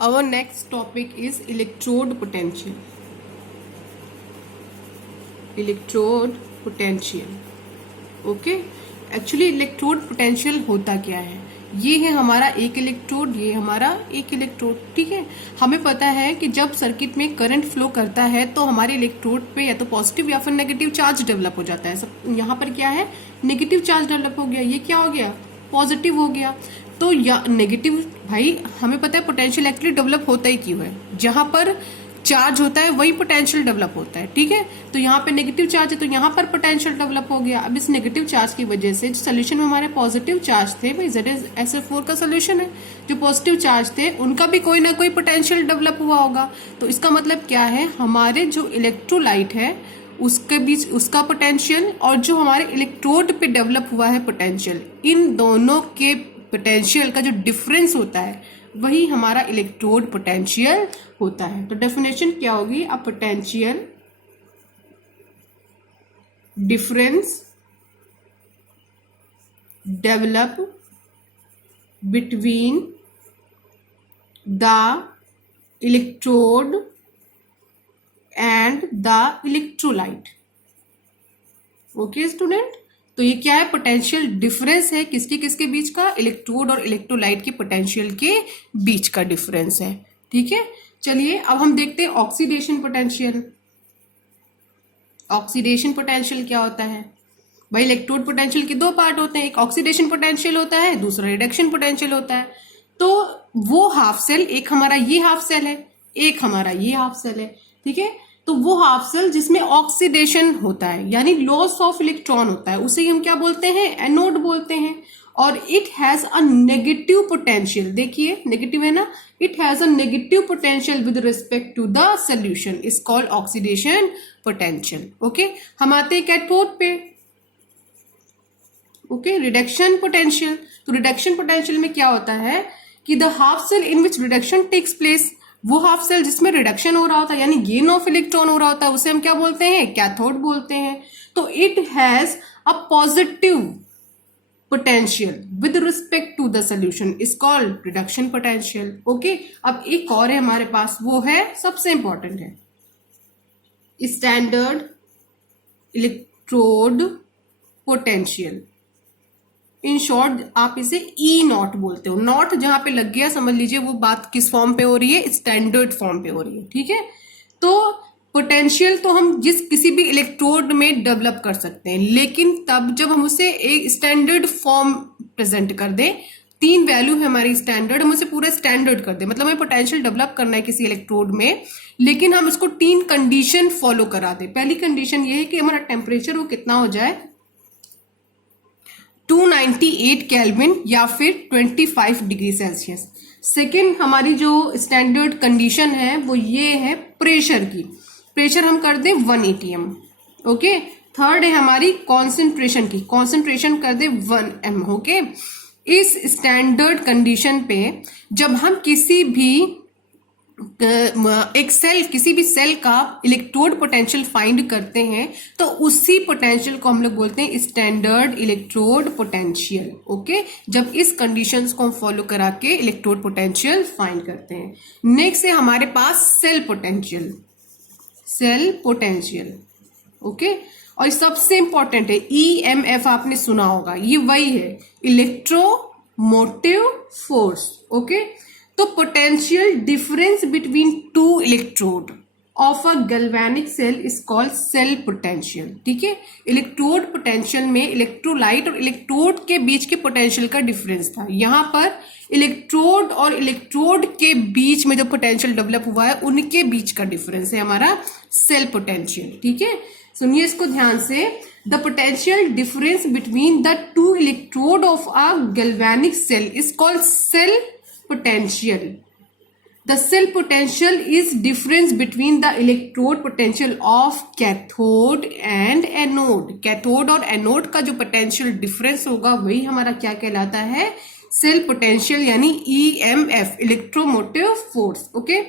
Our next topic is electrode potential. Electrode potential. Okay, actually electrode potential होता क्या है? ये है हमारा एक इलेक्ट्रोड, ये हमारा एक इलेक्ट्रोड. ठीक है, हमें पता है कि जब सर्किट में करंट फ्लो करता है तो हमारे इलेक्ट्रोड पे या तो पॉजिटिव या फिर नेगेटिव चार्ज डेवलप हो जाता है. सब यहाँ पर क्या है, नेगेटिव चार्ज डेवलप हो गया. ये क्या हो गया, पॉजिटिव हो गया. तो या नेगेटिव, भाई हमें पता है पोटेंशियल एक्चुअली डेवलप होता ही क्यों है, जहां पर चार्ज होता है वही पोटेंशियल डेवलप होता है. ठीक है, तो यहाँ पे नेगेटिव चार्ज है तो यहाँ पर पोटेंशियल डेवलप हो गया. अब इस नेगेटिव चार्ज की वजह से जो सोल्यूशन में हमारे पॉजिटिव चार्ज थे, भाई ZnSO4 का सोल्यूशन है, जो पॉजिटिव चार्ज थे उनका भी कोई ना कोई पोटेंशियल डेवलप हुआ होगा. तो इसका मतलब क्या है, हमारे जो इलेक्ट्रोलाइट है उसके बीच उसका पोटेंशियल और जो हमारे इलेक्ट्रोड पे डेवलप हुआ है पोटेंशियल, इन दोनों के पोटेंशियल का जो डिफरेंस होता है वही हमारा इलेक्ट्रोड पोटेंशियल होता है. तो डेफिनेशन क्या होगी, a potential difference develop between the electrode and the electrolyte. Okay student, तो ये क्या है, पोटेंशियल डिफरेंस है किसके किसके बीच का, इलेक्ट्रोड और इलेक्ट्रोलाइट के पोटेंशियल के बीच का डिफरेंस है. ठीक है, चलिए अब हम देखते हैं ऑक्सीडेशन पोटेंशियल. ऑक्सीडेशन पोटेंशियल क्या होता है भाई, इलेक्ट्रोड पोटेंशियल के दो पार्ट होते हैं, एक ऑक्सीडेशन पोटेंशियल होता है, दूसरा रिडक्शन पोटेंशियल होता है. तो वो हाफ सेल, एक हमारा ये हाफ सेल है, एक हमारा ये हाफ सेल है. ठीक है, तो वो हाफ सेल जिसमें ऑक्सीडेशन होता है यानी लॉस ऑफ इलेक्ट्रॉन होता है, उसे हम क्या बोलते हैं, एनोड बोलते हैं. और it has a negative potential, देखिए नेगेटिव है ना, it has a negative potential with respect to the solution, is called oxidation potential. Okay, हम आते हैं कैथोड पे. Okay, reduction potential. तो रिडक्शन पोटेंशियल में क्या होता है कि the half cell in which reduction takes place, वो हाफ सेल जिसमें रिडक्शन हो रहा होता है यानी गेन ऑफ इलेक्ट्रॉन हो रहा होता है, उसे हम क्या बोलते हैं, कैथोड बोलते हैं. तो it has a positive potential with respect to the solution, is called reduction potential. Okay, अब एक और है हमारे पास, वो है सबसे इंपॉर्टेंट है, standard electrode potential. In short आप इसे ई नॉट बोलते हो. नॉट जहां पे लग गया समझ लीजिए वो बात किस फॉर्म पे हो रही है, स्टैंडर्ड फॉर्म पे हो रही है. ठीक है, तो पोटेंशियल तो हम किसी भी इलेक्ट्रोड में डेवलप कर सकते हैं, लेकिन तब जब हम उसे एक स्टैंडर्ड फॉर्म प्रेजेंट कर दें. तीन वैल्यू है हमारी स्टैंडर्ड, हम उसे पूरा स्टैंडर्ड कर दें, मतलब हमें पोटेंशियल डेवलप करना है किसी इलेक्ट्रोड में, लेकिन हम इसको तीन कंडीशन फॉलो करा दें. पहली कंडीशन ये है कि हमारा टेम्परेचर वो कितना हो जाए, 298 केल्विन या फिर 25 डिग्री सेल्सियस. सेकेंड हमारी जो स्टैंडर्ड कंडीशन है वो ये है प्रेशर की, प्रेशर हम कर दें 1 atm. ओके, थर्ड है हमारी कॉन्सेंट्रेशन की, कॉन्सेंट्रेशन कर दें 1 m. ओके, इस स्टैंडर्ड कंडीशन पे जब हम किसी भी एक सेल, किसी भी सेल का इलेक्ट्रोड पोटेंशियल फाइंड करते हैं तो उसी पोटेंशियल को हम लोग बोलते हैं स्टैंडर्ड इलेक्ट्रोड पोटेंशियल. ओके, जब इस कंडीशंस को हम फॉलो करा के इलेक्ट्रोड पोटेंशियल फाइंड करते हैं. नेक्स्ट है हमारे पास cell potential, cell potential. Okay, और सबसे इंपॉर्टेंट है EMF, आपने सुना होगा, ये वही है इलेक्ट्रोमोटिव फोर्स. ओके, तो potential difference between two electrode of a galvanic cell is called cell potential. ठीक है, इलेक्ट्रोड पोटेंशियल में इलेक्ट्रोलाइट और इलेक्ट्रोड के बीच के पोटेंशियल का डिफरेंस था. यहां पर इलेक्ट्रोड और इलेक्ट्रोड के बीच में जो पोटेंशियल डेवलप हुआ है उनके बीच का डिफरेंस है हमारा सेल पोटेंशियल. ठीक है, सुनिए इसको ध्यान से, the potential difference between the two electrode of a galvanic cell is called cell potential. The cell potential is difference between the electrode potential of cathode and anode. Cathode और anode का जो potential difference होगा वही हमारा क्या कहलाता है, cell potential यानी EMF, electromotive force. ओके,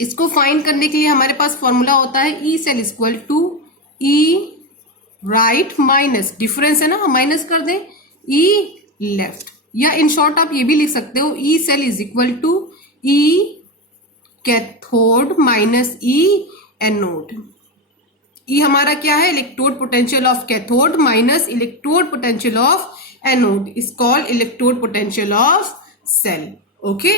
इसको फाइंड करने के लिए हमारे पास फॉर्मूला होता है E cell is equal to E right minus, difference है ना, हम माइनस कर दें E left, या इन शॉर्ट आप ये भी लिख सकते हो E cell is equal to E cathode minus E anode. E हमारा क्या है, electrode potential of cathode minus electrode potential of anode is called electrode potential of cell. Okay,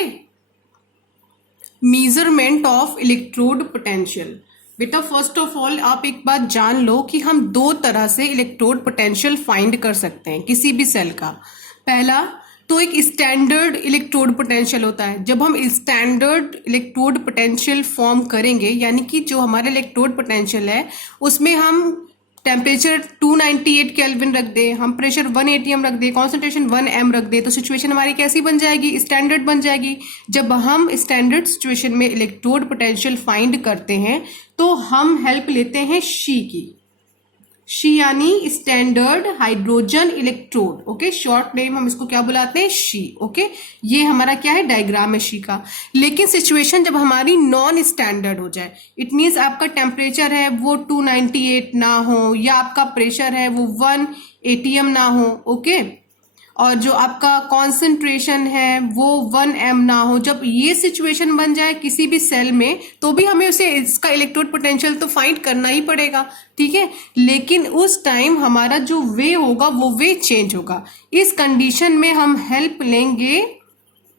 measurement of electrode potential. बेटा first of all आप एक बात जान लो कि हम दो तरह से इलेक्ट्रोड पोटेंशियल फाइंड कर सकते हैं किसी भी सेल का। पहला तो एक स्टैंडर्ड इलेक्ट्रोड पोटेंशियल होता है। जब हम स्टैंडर्ड इलेक्ट्रोड पोटेंशियल फॉर्म करेंगे, यानी कि जो हमारा इलेक्ट्रोड पोटेंशियल है उसमें हम टेम्परेचर 298 केल्विन रख दे, हम प्रेशर 1 atm रख दे, कॉन्सेंट्रेशन 1 m रख दे, तो सिचुएशन हमारी कैसी बन जाएगी, स्टैंडर्ड बन जाएगी। जब हम स्टैंडर्ड सिचुएशन में इलेक्ट्रोड पोटेंशियल फाइंड करते हैं तो हम हेल्प लेते हैं शी की। शी यानी standard hydrogen electrode. Okay, short name हम इसको क्या बुलाते हैं, शी। ओके, ये हमारा क्या है, डायग्राम है शी का। लेकिन सिचुएशन जब हमारी नॉन स्टैंडर्ड हो जाए, इट मीन्स आपका टेम्परेचर है वो 298 ना हो, या आपका प्रेशर है वो 1 atm ना हो। ओके, और जो आपका कॉन्सेंट्रेशन है वो 1 m ना हो। जब ये सिचुएशन बन जाए किसी भी सेल में, तो भी हमें उसे इसका इलेक्ट्रोड पोटेंशियल तो फाइंड करना ही पड़ेगा, ठीक है। लेकिन उस टाइम हमारा जो वे होगा वो वे चेंज होगा। इस कंडीशन में हम हेल्प लेंगे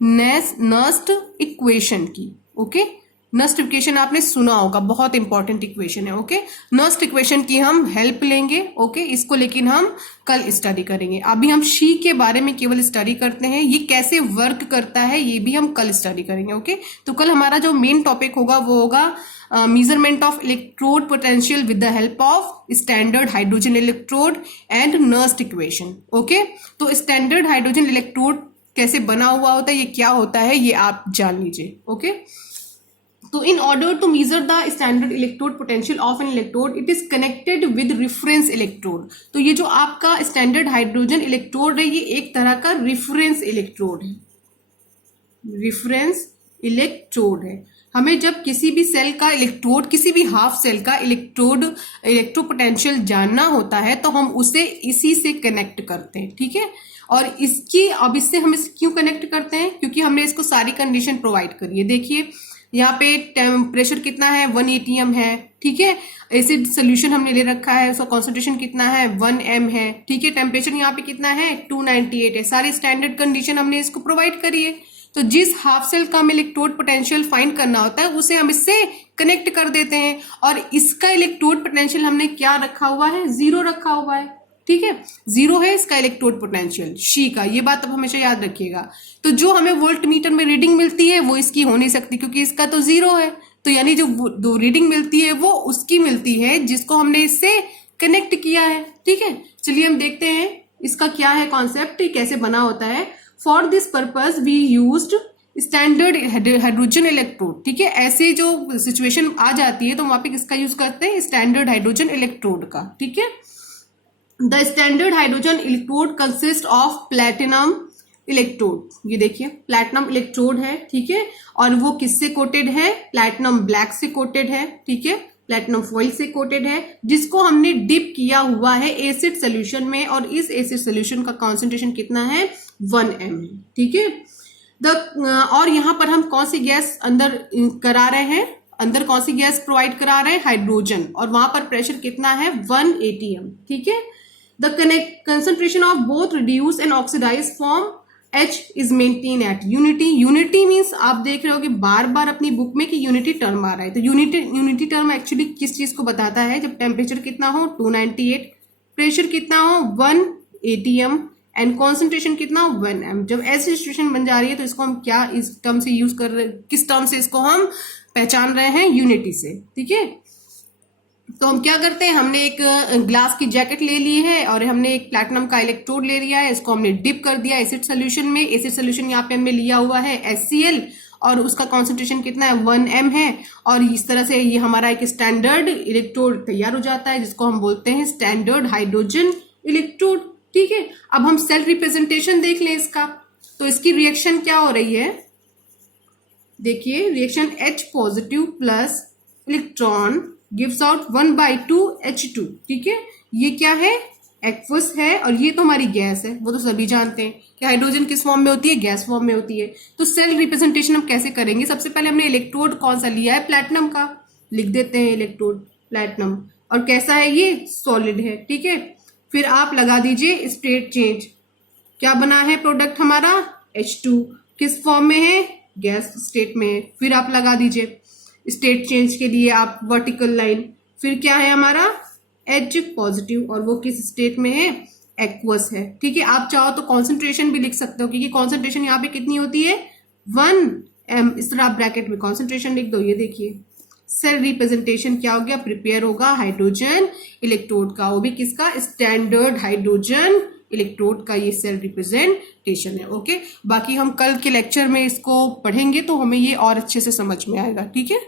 नस्ट इक्वेशन की। ओके, नस्ट इक्वेशन आपने सुना होगा, बहुत इंपॉर्टेंट इक्वेशन है। ओके, नस्ट इक्वेशन की हम हेल्प लेंगे। ओके, इसको लेकिन हम कल स्टडी करेंगे। अभी हम शी के बारे में केवल स्टडी करते हैं, ये कैसे वर्क करता है ये भी हम कल स्टडी करेंगे। ओके, तो कल हमारा जो मेन टॉपिक होगा वो होगा measurement of electrode potential with the help of standard hydrogen electrode and Nernst equation. Okay, तो स्टैंडर्ड हाइड्रोजन इलेक्ट्रोड कैसे बना हुआ होता है, ये क्या होता है, ये आप जान लीजिए। ओके, तो in order to measure the standard electrode potential of an electrode, it is connected with reference electrode। तो ये जो आपका स्टैंडर्ड हाइड्रोजन इलेक्ट्रोड है ये एक तरह का रिफरेंस इलेक्ट्रोड है, रिफरेंस इलेक्ट्रोड है। हमें जब किसी भी सेल का इलेक्ट्रोड, किसी भी हाफ सेल का इलेक्ट्रो पोटेंशियल जानना होता है तो हम उसे इसी से कनेक्ट करते हैं, ठीक है। और अब इससे हम इसे क्यों कनेक्ट करते हैं, क्योंकि हमने इसको सारी कंडीशन प्रोवाइड करी है। देखिए यहाँ पे टेम्परेचर कितना है, 1 atm है, ठीक है। एसिड सोल्यूशन हमने ले रखा है, उसका कॉन्सेंट्रेशन कितना है, 1 m है, ठीक है। टेम्परेचर यहाँ पे कितना है, 298 है। सारी स्टैंडर्ड कंडीशन हमने इसको प्रोवाइड करी है। तो जिस हाफ सेल का हमें इलेक्ट्रोड पोटेंशियल फाइंड करना होता है उसे हम इससे कनेक्ट कर देते हैं, और इसका इलेक्ट्रोड पोटेंशियल हमने क्या रखा हुआ है, 0 रखा हुआ है, ठीक है। 0 है इसका इलेक्ट्रोड पोटेंशियल शी का, ये बात अब हमेशा याद रखिएगा। तो जो हमें वोल्ट मीटर में रीडिंग मिलती है वो इसकी हो नहीं सकती, क्योंकि इसका तो 0 है। तो यानी जो रीडिंग मिलती है वो उसकी मिलती है जिसको हमने इससे कनेक्ट किया है, ठीक है। चलिए हम देखते हैं इसका क्या है कॉन्सेप्ट, कैसे बना होता है। For this purpose we used standard hydrogen electrode, ठीक है। ऐसे जो सिचुएशन आ जाती है तो वहां पे किसका यूज करते हैं, स्टैंडर्ड हाइड्रोजन इलेक्ट्रोड का, ठीक है। The standard hydrogen electrode consist of platinum electrode. ये देखिए प्लैटिनम इलेक्ट्रोड है, ठीक है। और वो किससे कोटेड है, प्लैटिनम ब्लैक से कोटेड है, ठीक है। प्लैटिनम फॉइल से कोटेड है, जिसको हमने डिप किया हुआ है एसिड सोल्यूशन में, और इस एसिड सोल्यूशन का कॉन्सेंट्रेशन कितना है, 1 m है, ठीक है। और यहाँ पर हम कौन सी गैस अंदर करा रहे हैं, अंदर कौन सी गैस प्रोवाइड करा रहे हैं, हाइड्रोजन, और वहां पर प्रेशर कितना है, 1 atm, ठीक है। The concentration of both reduced and oxidized form H is maintained at unity। Unity means आप देख रहे हो कि बार बार अपनी बुक में कि यूनिटी टर्म आ रहा है। तो यूनिटी टर्म एक्चुअली किस चीज को बताता है, जब टेम्परेचर कितना हो, 298, प्रेशर कितना हो, 1 atm, एंड कॉन्सेंट्रेशन कितना हो, 1 m। जब ऐसी सिचुएशन बन जा रही है तो इसको हम क्या इस टर्म से यूज कर रहे हैं, किस टर्म से इसको हम पहचान रहे हैं, यूनिटी से, ठीक है। तो हम क्या करते हैं, हमने एक ग्लास की जैकेट ले ली है और हमने एक प्लैटिनम का इलेक्ट्रोड ले लिया है, इसको हमने डिप कर दिया एसिड सोल्यूशन में। एसिड सोल्यूशन यहाँ पे हमने लिया हुआ है HCl, और उसका कॉन्सेंट्रेशन कितना है, 1 m है। और इस तरह से ये हमारा एक स्टैंडर्ड इलेक्ट्रोड तैयार हो जाता है, जिसको हम बोलते हैं स्टैंडर्ड हाइड्रोजन इलेक्ट्रोड, ठीक है। अब हम सेल रिप्रेजेंटेशन देख लें इसका। तो इसकी रिएक्शन क्या हो रही है, देखिए reaction H positive plus electron gives out 1/2 H2, ठीक है। ये क्या है, एक्वस है, और ये तो हमारी गैस है, वो तो सभी जानते हैं कि हाइड्रोजन किस फॉर्म में होती है, गैस फॉर्म में होती है। तो सेल रिप्रेजेंटेशन हम कैसे करेंगे, सबसे पहले हमने इलेक्ट्रोड कौन सा लिया है, प्लैटिनम का, लिख देते हैं इलेक्ट्रोड प्लैटिनम, और कैसा है ये, सॉलिड है, ठीक है। फिर आप लगा दीजिए स्टेट चेंज, क्या बना है प्रोडक्ट हमारा, H2, किस फॉर्म में है, गैस स्टेट में है। फिर आप लगा दीजिए स्टेट चेंज के लिए आप वर्टिकल लाइन, फिर क्या है हमारा H पॉजिटिव, और वो किस स्टेट में है, एक्वस है, ठीक है। आप चाहो तो कॉन्सेंट्रेशन भी लिख सकते हो, क्योंकि कॉन्सेंट्रेशन यहाँ पे कितनी होती है, 1 m, इस तरह आप ब्रैकेट में कॉन्सेंट्रेशन लिख दो। ये देखिए सेल रिप्रेजेंटेशन क्या हो गया, प्रिपेयर होगा हाइड्रोजन इलेक्ट्रोड का, वो भी किसका, स्टैंडर्ड हाइड्रोजन इलेक्ट्रोड का ये सेल रिप्रेजेंटेशन है। ओके, बाकी हम कल के लेक्चर में इसको पढ़ेंगे तो हमें ये और अच्छे से समझ में आएगा, ठीक है।